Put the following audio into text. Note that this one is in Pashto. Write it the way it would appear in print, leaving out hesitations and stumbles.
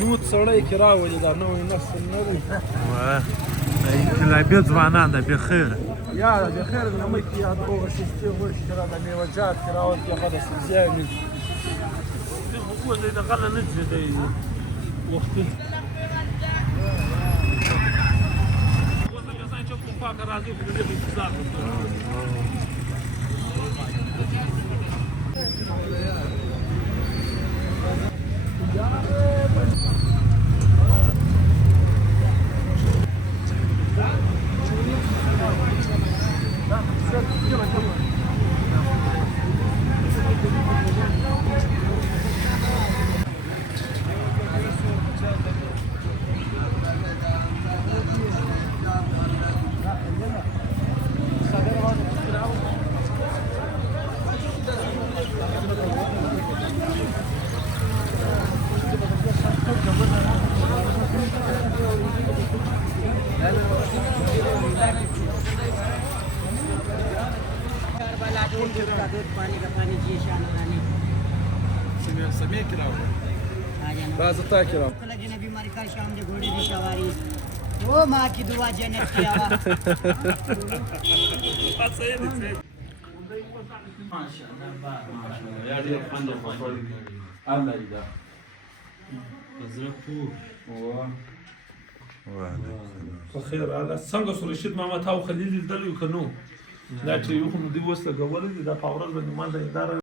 یوت سړی کې راولي دا نوی نسل نه دی انقلابي ځوانان د بخیر یا بخیر د نمک یا د هغه سیستم وش کرا د میوجات کراول کې هغه د سبزیانې هو د غله نه دی وخت راځي په دې انتظار बाज़ता किराओ लगे बीमारी का शाम जो घोड़े की सवारी वो माँ की दुआ जन्नत की आवा خير على څنګه رشید محمد او خلیل دلو کنو دا چې یو خو دوی وسله غوړل دا پاورز باندې مال د اداره